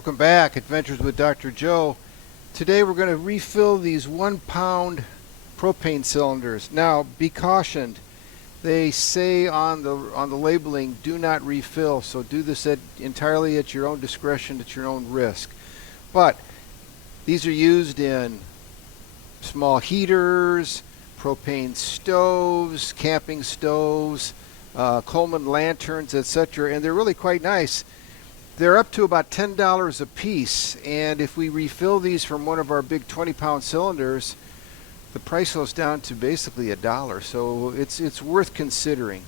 Welcome back, Adventures with Dr. Joe. Today we're going to refill these 1-pound propane cylinders. Now, be cautioned. They say on the labeling, do not refill, so do this entirely at your own discretion, at your own risk. But these are used in small heaters, propane stoves, camping stoves, Coleman lanterns, etc., and they're really quite nice. They're up to about $10 a piece, and if we refill these from one of our big 20-pound cylinders, the price goes down to basically $1, so it's worth considering.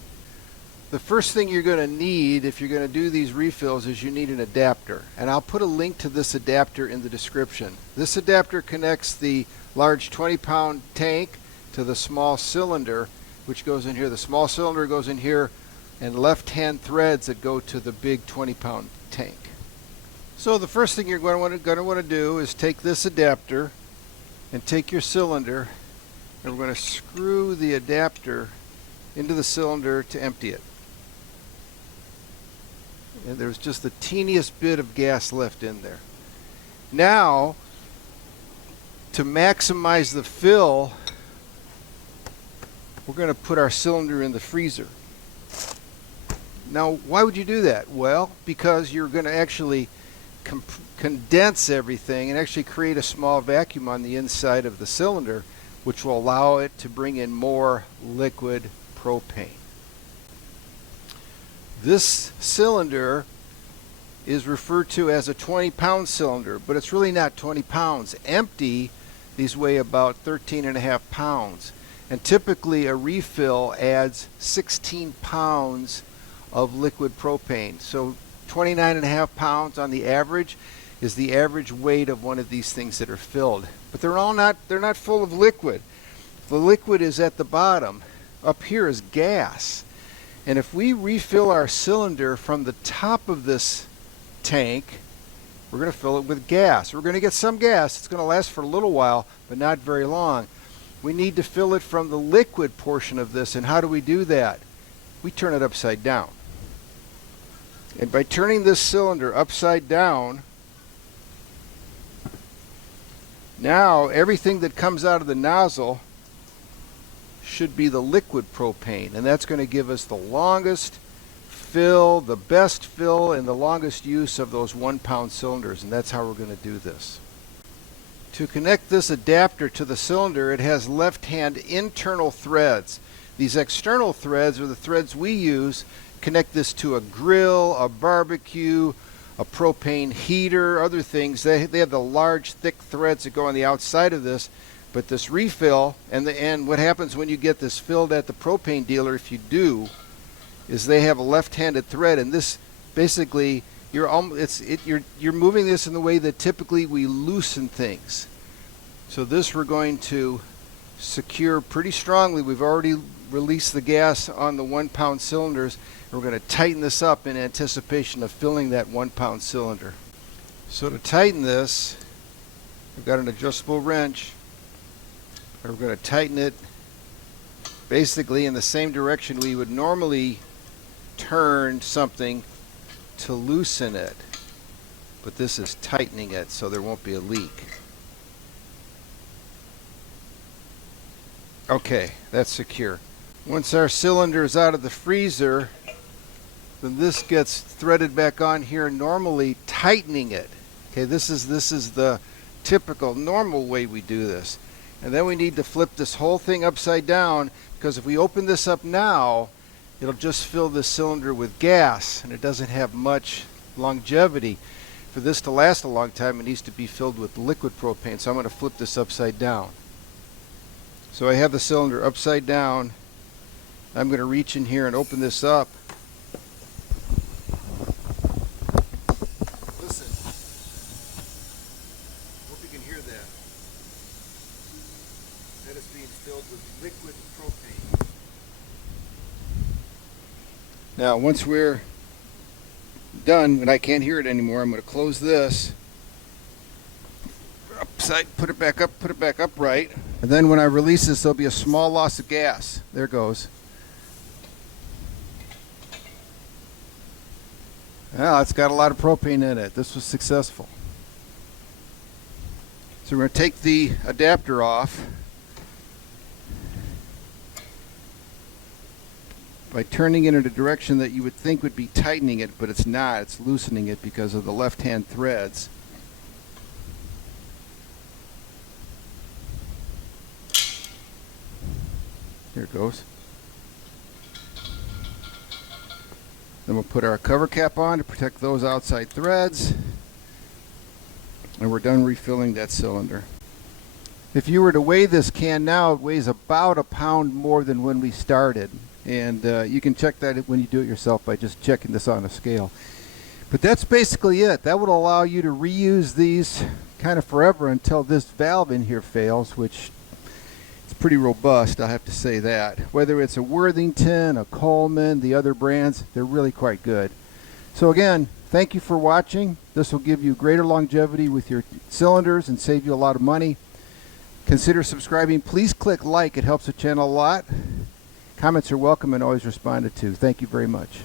The first thing you're going to need if you're going to do these refills is you need an adapter, and I'll put a link to this adapter in the description. This adapter connects the large 20-pound tank to the small cylinder, which goes in here. The small cylinder goes in here, and left-hand threads that go to the big 20-pound tank. So the first thing you're going to want to do is take this adapter and take your cylinder, and we're going to screw the adapter into the cylinder to empty it. And there's just the teeniest bit of gas left in there. Now, to maximize the fill, we're going to put our cylinder in the freezer. Now, why would you do that? Well, because you're going to actually condense everything and actually create a small vacuum on the inside of the cylinder, which will allow it to bring in more liquid propane. This cylinder is referred to as a 20-pound cylinder, but it's really not 20 pounds. Empty, these weigh about 13.5 pounds. And typically a refill adds 16 pounds of liquid propane. So 29.5 pounds on the average is the average weight of one of these things that are filled. But they're not full of liquid. The liquid is at the bottom. Up here is gas. And if we refill our cylinder from the top of this tank, we're going to fill it with gas. We're going to get some gas. It's going to last for a little while, but not very long. We need to fill it from the liquid portion of this. And how do we do that? We turn it upside down. And by turning this cylinder upside down, now everything that comes out of the nozzle should be the liquid propane, and that's going to give us the longest fill, the best fill, and the longest use of those 1-pound cylinders, and that's how we're going to do this. To connect this adapter to the cylinder, it has left-hand internal threads. These external threads are the threads we use. Connect this to a grill, a barbecue, a propane heater, other things. They have the large, thick threads that go on the outside of this. But this refill, and what happens when you get this filled at the propane dealer, if you do, is they have a left-handed thread, and this basically you're moving this in the way that typically we loosen things. So this we're going to secure pretty strongly. We've already released the gas on the 1-pound cylinders. We're going to tighten this up in anticipation of filling that 1-pound cylinder. So to tighten this, I've got an adjustable wrench. We're going to tighten it basically in the same direction we would normally turn something to loosen it. But this is tightening it so there won't be a leak. Okay, that's secure. Once our cylinder is out of the freezer, then this gets threaded back on here, normally tightening it. Okay, this is the typical normal way we do this. And then we need to flip this whole thing upside down, because if we open this up now, it'll just fill this cylinder with gas, and it doesn't have much longevity. For this to last a long time, it needs to be filled with liquid propane. So I'm going to flip this upside down. So I have the cylinder upside down. I'm going to reach in here and open this up. Listen. Hope you can hear that. That is being filled with liquid propane. Now, once we're done and I can't hear it anymore, I'm going to close this. Upside, put it back up right. And then when I release this, there'll be a small loss of gas. There it goes. Well, it's got a lot of propane in it. This was successful. So we're going to take the adapter off by turning it in a direction that you would think would be tightening it, but it's not. It's loosening it because of the left-hand threads. There it goes. Then we'll put our cover cap on to protect those outside threads. And we're done refilling that cylinder. If you were to weigh this can now, it weighs about a pound more than when we started. And you can check that when you do it yourself by just checking this on a scale. But that's basically it. That would allow you to reuse these kind of forever until this valve in here fails, which is pretty robust, I have to say that. Whether it's a Worthington, a Coleman, the other brands, they're really quite good. So again, thank you for watching. This will give you greater longevity with your cylinders and save you a lot of money. Consider subscribing. Please click like. It helps the channel a lot. Comments are welcome and always responded to. Thank you very much.